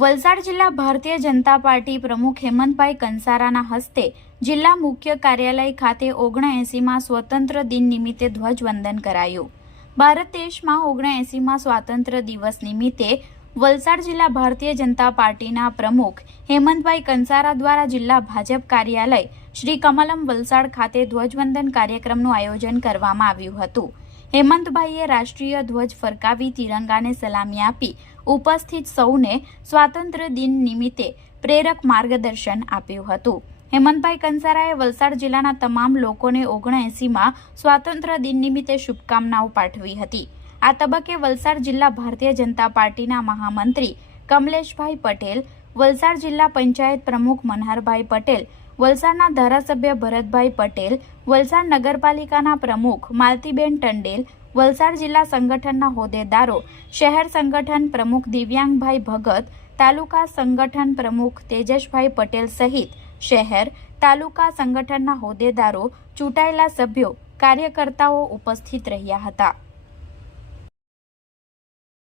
વલસાડ જિલ્લા ભારતીય જનતા પાર્ટી પ્રમુખ હેમંતભાઈ કંસારાના હસ્તે જિલ્લા મુખ્ય કાર્યાલય ખાતે ઓગણએંસીમાં સ્વતંત્ર દિન નિમિત્તે ધ્વજવંદન કરાયું. ભારત દેશમાં ઓગણએંસીમાં સ્વાતંત્ર્ય દિવસ નિમિત્તે વલસાડ જિલ્લા ભારતીય જનતા પાર્ટીના પ્રમુખ હેમંતભાઈ કંસારા દ્વારા જિલ્લા ભાજપ કાર્યાલય શ્રી કમલમ વલસાડ ખાતે ધ્વજવંદન કાર્યક્રમનું આયોજન કરવામાં આવ્યું હતું. હેમંતભાઈએ રાષ્ટ્રીય ધ્વજ ફરકાવી તિરંગાને સલામી આપી. ઉપસ્થિત સૌને સ્વાતંત્ર્ય દિન નિમિત્તે પ્રેરક માર્ગદર્શન આપ્યું હતું. હેમંતભાઈ કંસારાએ વલસાડ જિલ્લાના તમામ લોકોને ઓગણએંસીમાં સ્વાતંત્ર્ય દિન નિમિત્તે શુભકામનાઓ પાઠવી હતી. આ તબક્કે વલસાડ જિલ્લા ભારતીય જનતા પાર્ટીના મહામંત્રી કમલેશભાઈ પટેલ, વલસાડ જિલ્લા પંચાયત પ્રમુખ મનહરભાઈ પટેલ વલસાડના ધારાસભ્ય ભરતભાઈ પટેલ, વલસાડ નગરપાલિકાના પ્રમુખ માલતીબેન ટંડેલ, વલસાડ જિલ્લા સંગઠનના હોદ્દેદારો, શહેર સંગઠન પ્રમુખ દિવ્યાંગભાઈ ભગત, તાલુકા સંગઠન પ્રમુખ તેજસભાઈ પટેલ સહિત શહેર, તાલુકા સંગઠનના હોદ્દેદારો ચૂંટાયેલા સભ્યો, કાર્યકર્તાઓ ઉપસ્થિત રહ્યા હતા.